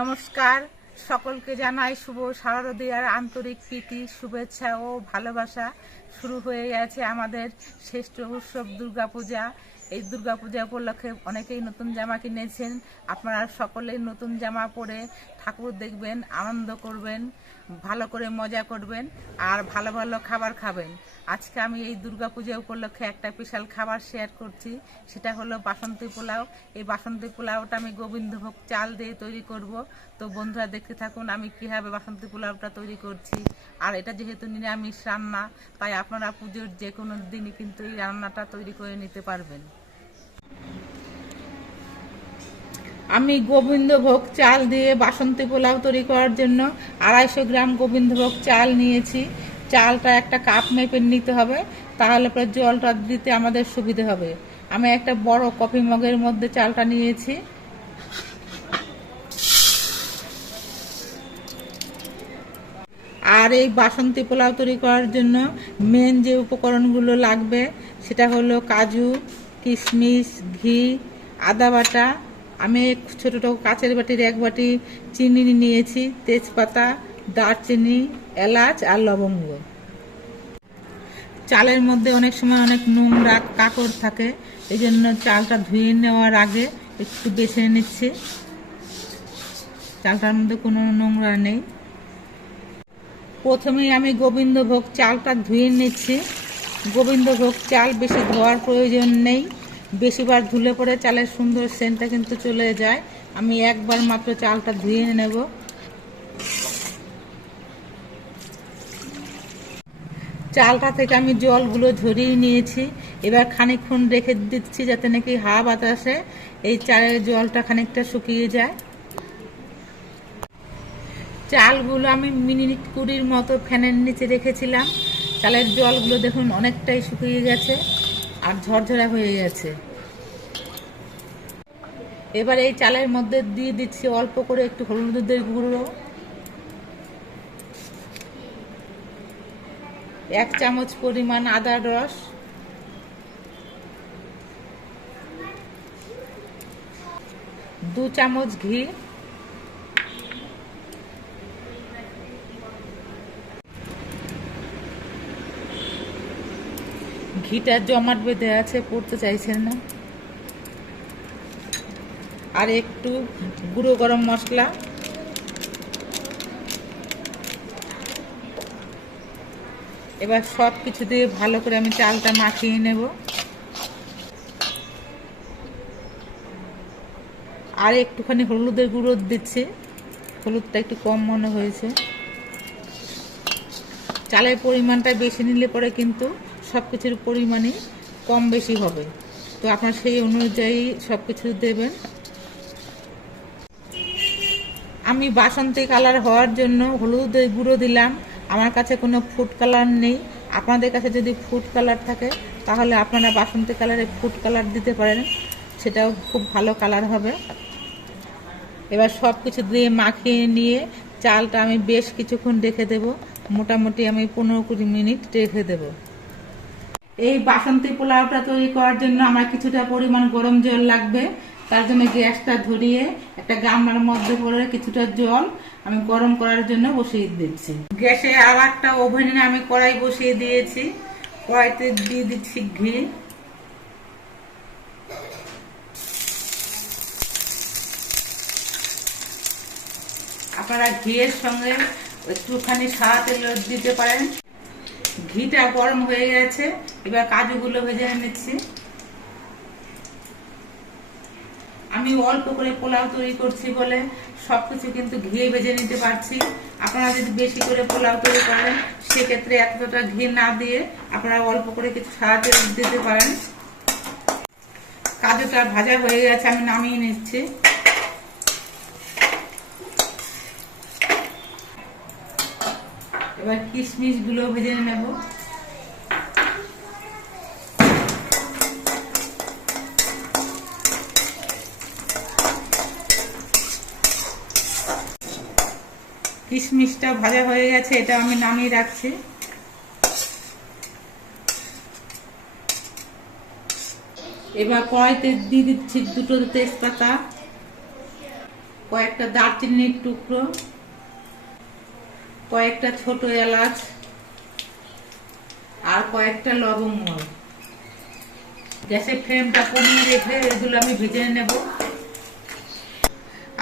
নমস্কার। সকলকে জানাই শুভ শারদীয়ার আন্তরিক প্রীতি শুভেচ্ছা ও ভালোবাসা। শুরু হয়ে গেছে আমাদের শ্রেষ্ঠ উৎসব দুর্গাপূজা। এই দুর্গাপূজা উপলক্ষে অনেকেই নতুন জামা কিনেছেন। আপনারা সকলেই নতুন জামা পরে ঠাকুর দেখবেন, আনন্দ করবেন, ভালো করে মজা করবেন আর ভালো ভালো খাবার খাবেন। আজকে আমি এই দুর্গাপূজা উপলক্ষে একটা স্পেশাল খাবার শেয়ার করছি। সেটা হলো বাসন্তী পোলাও। এই বাসন্তী পোলাওটা আমি গোবিন্দভোগ চাল দিয়ে তৈরি করব। তো বন্ধুরা দেখতে থাকুন আমি কীভাবে বাসন্তী পোলাওটা তৈরি করছি। আর এটা যেহেতু নিরামিষ রান্না, তাই আপনারা পুজোর যে কোনো দিনই কিন্তু এই রান্নাটা তৈরি করে নিতে পারবেন। আমি গোবিন্দভোগ চাল দিয়ে বাসন্তী পোলাও তৈরি করার জন্য আড়াইশো গ্রাম গোবিন্দভোগ চাল নিয়েছি। চালটা একটা কাপ মেপে নিতে হবে, তাহলে পরে জলটা দিতে আমাদের সুবিধে হবে। আমি একটা বড় কফি মগের মধ্যে চালটা নিয়েছি। আর এই বাসন্তী পোলাও তৈরি করার জন্য মেন যে উপকরণগুলো লাগবে, সেটা হলো কাজু, কিশমিশ, ঘি, আদা বাটা। আমি ছোটো কাঁচের বাটির এক বাটি চিনি নিয়েছি, তেজপাতা, দারচিনি, এলাচ আর লবঙ্গ। চালের মধ্যে অনেক সময় অনেক নোংরা কাকড় থাকে, এই জন্য চালটা ধুয়ে নেওয়ার আগে একটু বেছে নিচ্ছি। চালটার মধ্যে কোনো নোংরা নেই। প্রথমেই আমি গোবিন্দভোগ চালটা ধুয়ে নিচ্ছি। গোবিন্দভোগ চাল বেশি ধোয়ার প্রয়োজন নেই। বেশিবার ধুলে পরে চালের সুন্দর সেন্টটা কিন্তু চলে যায়। আমি একবার মাত্র চালটা ধুয়ে নেব। চালটা থেকে আমি জলগুলো ঝরিয়ে নিয়েছি। এবার খানিকক্ষণ রেখে দিচ্ছি যাতে নাকি হাওয়া বাতাসে এই চালের জলটা খানিকটা শুকিয়ে যায়। চালগুলো আমি মিনিট কুড়ির মতো ফ্যানের নিচে রেখেছিলাম। চালের জলগুলো দেখুন অনেকটাই শুকিয়ে গেছে আর ঝরঝরা হয়ে গেছে। এবার এই চালের মধ্যে দিয়ে দিচ্ছি অল্প করে একটু হলুদের গুঁড়ো। এক চামচ পরিমাণ আদার রস। দু চামচ ঘি। ঘিটা জমাট বেঁধে আছে, পড়তে চাইছেন না। আর একটু গুঁড়ো গরম মশলা। এবার সব কিছু দিয়ে ভালো করে আমি চালটা মাখিয়ে নেব। আর একটুখানি হলুদের গুঁড়ো দিচ্ছি। হলুদটা একটু কম মনে হয়েছে। চালের পরিমাণটা বেশি নিলে পরে কিন্তু সব কিছুর পরিমাণই কম বেশি হবে। তো আপনার সেই অনুযায়ী সব কিছু দেবেন। আমি বাসন্তী কালার হওয়ার জন্য হলুদের গুঁড়ো দিলাম। আমার কাছে কোনো ফুড কালার নেই। আপনাদের কাছে যদি ফুড কালার থাকে, তাহলে আপনারা বাসন্তী কালারে ফুড কালার দিতে পারেন। সেটাও খুব ভালো কালার হবে। এবার সব কিছু দিয়ে মাখিয়ে নিয়ে চালটা আমি বেশ কিছুক্ষণ রেখে দেব। মোটামুটি আমি পনেরো কুড়ি মিনিট রেখে দেব। এই বাসন্তী পোলাওটা তৈরি করার জন্য আমার কিছুটা পরিমাণ গরম জল লাগবে। তার জন্য গ্যাসটা ধরিয়ে একটা গামলার মধ্যে করে কিছুটা জল আমি গরম করার জন্য বসিয়ে দিচ্ছি। গ্যাসে আর একটা ওভেনে আমি কড়াই বসিয়ে দিয়েছি। কড়াইতে দিয়ে দিচ্ছি ঘি। আপনারা ঘিয়ের সঙ্গে একটুখানি সাদা তেল দিতে পারেন। ঘিটা গরম হয়ে গেছে, এবার কাজুগুলো ভেজে নিচ্ছি। আমি অল্প করে পোলাও তৈরি করছি বলে সবকিছু কিন্তু ঘিয়ে ভেজে নিতে পারছি। আপনারা যদি বেশি করে পোলাও তৈরি করেন, সেক্ষেত্রে এতটা ঘি না দিয়ে আপনারা অল্প করে কিছু সাদা তেল দিতে পারেন। কাজুটা ভাজা হয়ে গেছে, আমি নামিয়ে নিচ্ছি। এবার কিশমিশগুলো ভেজে নেব। কিশমিশটা ভাজা হয়ে গেছে, এটা আমি নামিয়ে রাখছি। এবার কড়াইতে দিয়ে দিচ্ছি দুটো তেজপাতা, কয়েকটা দারচিনির টুকরো। কয়েকটা ছোট এলাচ আর কয়েকটা লবঙ্গ। গ্যাসের ফ্লেমটা কমিয়ে রেখে এগুলো আমি ভেজে নেব।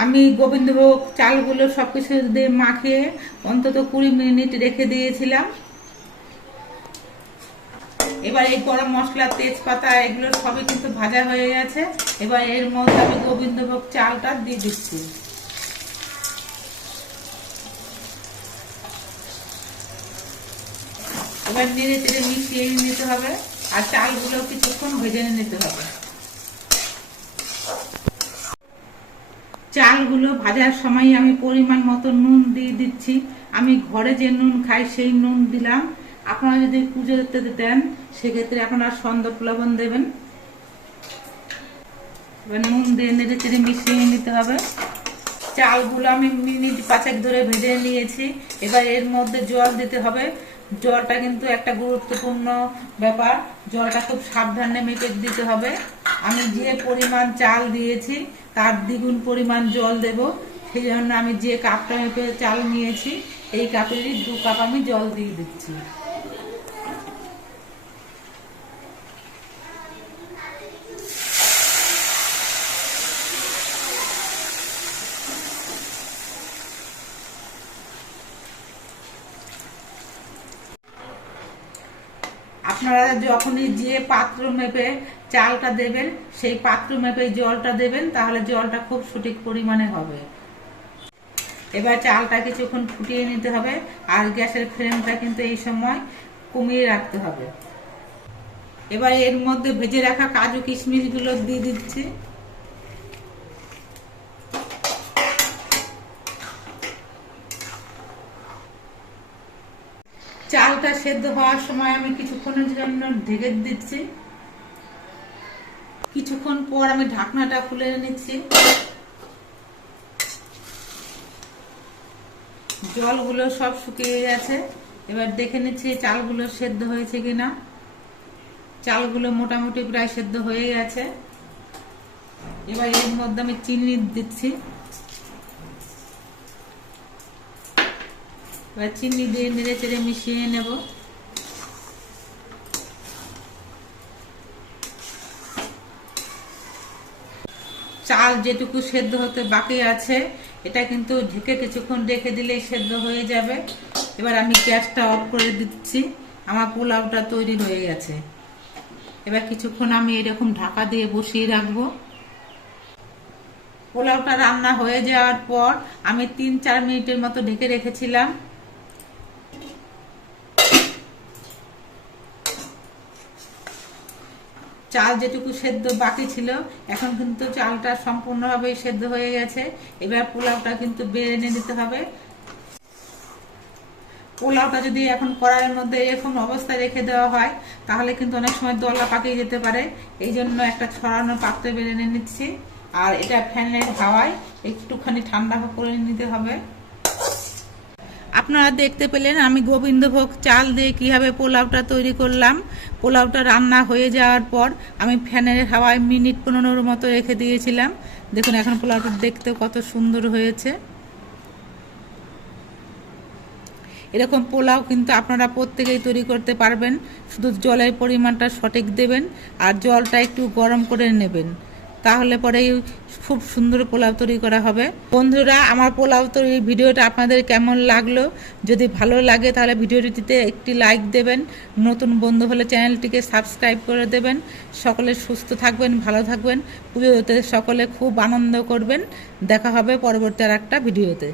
আমি গোবিন্দভোগ চালগুলো সবকিছু দিয়ে মাখিয়ে অন্তত কুড়ি মিনিট রেখে দিয়েছিলাম। এবার এই গরম মশলা, তেজপাতা, এগুলো সবই কিন্তু ভাজা হয়ে গেছে। এবার এর মধ্যে আমি গোবিন্দভোগ চালটা দিয়ে দিচ্ছি। এবার নেড়ে চেড়ে মিশিয়ে নিতে হবে আর চালগুলো কিছুক্ষণ ভেজে নিতে হবে। চালগুলো ভাজার সময় আমি পরিমাণ মতো নুন দিয়ে দিচ্ছি। আমি ঘরে যে নুন খাই সেই নুন দিলাম। আপনারা যদি পুজোতে দেন, সেক্ষেত্রে আপনারা সন্দেহ প্লবন দেবেন। এবার নুন দিয়ে নেড়ে চেড়ে মিশিয়ে নিতে হবে। চালগুলো আমি মিনিট পাঁচেক ধরে ভেজে নিয়েছি। এবার এর মধ্যে জল দিতে হবে। জলটা কিন্তু একটা গুরুত্বপূর্ণ ব্যাপার। জলটা খুব সাবধানে মেপে দিতে হবে। আমি যে পরিমাণ চাল দিয়েছি, তার দ্বিগুণ পরিমাণ জল দেব। সেই জন্য আমি যে কাপটা মেপে চাল নিয়েছি, এই কাপেরই দু কাপ আমি জল দিয়ে দিচ্ছি। আপনারা যখনই যে পাত্র মেপে চালটা দেবেন, সেই পাত্র মেপে জলটা দেবেন, তাহলে জলটা খুব সঠিক পরিমাণে হবে। এবার চালটা কিছুক্ষণ ফুটিয়ে নিতে হবে, আর গ্যাসের ফ্লেমটা কিন্তু এই সময় কমিয়ে রাখতে হবে। এবার এর মধ্যে ভেজে রাখা কাজু কিশমিশগুলো দিয়ে দিচ্ছি। চালটা সেদ্ধ হওয়ার সময় আমি কিছুক্ষণের জন্য ঢেকে দিচ্ছি। কিছুক্ষণ পর আমি ঢাকনাটা খুলে নিচ্ছি। জলগুলো সব শুকিয়ে গেছে। এবার দেখে নিচ্ছি চালগুলো সেদ্ধ হয়েছে কিনা। চালগুলো মোটামুটি প্রায় সেদ্ধ হয়ে গেছে। এবার এর মধ্যে আমি চিনি দিচ্ছি। এবার চিনি দিয়ে নেড়ে চেড়ে মিশিয়ে নেব। চাল যেটুকু সেদ্ধ হতে বাকি আছে, এটা কিন্তু ঢেকে কিছুক্ষণ রেখে দিলেই সেদ্ধ হয়ে যাবে। এবার আমি গ্যাসটা অফ করে দিচ্ছি। আমার পোলাওটা তৈরি হয়ে গেছে। এবার কিছুক্ষণ আমি এরকম ঢাকা দিয়ে বসিয়ে রাখব। পোলাওটা রান্না হয়ে যাওয়ার পর আমি তিন চার মিনিটের মতো ঢেকে রেখেছিলাম। চাল যেটুকু সেদ্ধ বাকি ছিল, এখন কিন্তু চালটা সম্পূর্ণভাবে সেদ্ধ হয়ে গেছে। এবার পোলাওটা কিন্তু বেড়ে এনে দিতে হবে। পোলাওটা যদি এখন কড়াইয়ের মধ্যে এরকম অবস্থায় রেখে দেওয়া হয়, তাহলে কিন্তু অনেক সময় দলা পাকিয়ে যেতে পারে। এই জন্য একটা ছড়ানো পাত্রে বেড়ে নিচ্ছি। আর এটা ফ্যানের হাওয়ায় একটুখানি ঠান্ডা করে নিতে হবে। আপনারা দেখতে পেলেন আমি গোবিন্দভোগ চাল দিয়ে কীভাবে পোলাওটা তৈরি করলাম। পোলাওটা রান্না হয়ে যাওয়ার পর আমি ফ্যানের হাওয়ায় মিনিট পনেরোর মতো রেখে দিয়েছিলাম। দেখুন, এখন পোলাওটা দেখতে কত সুন্দর হয়েছে। এরকম পোলাও কিন্তু আপনারা প্রত্যেকেই তৈরি করতে পারবেন। শুধু জলের পরিমাণটা সঠিক দেবেন আর জলটা একটু গরম করে নেবেন। তাহলে পরে খুব সুন্দর পোলাও তৈরি করা হবে। বন্ধুরা, আমার পোলাও তৈরি ভিডিওটা আপনাদের কেমন লাগল? যদি ভালো লাগে তাহলে ভিডিওটিতে একটি লাইক দেবেন। নতুন বন্ধু হলে চ্যানেলটিকে সাবস্ক্রাইব করে দেবেন। সকলে সুস্থ থাকবেন, ভালো থাকবেন। পুজোতে সকলে খুব আনন্দ করবেন। দেখা হবে পরবর্তী আর একটা ভিডিওতে।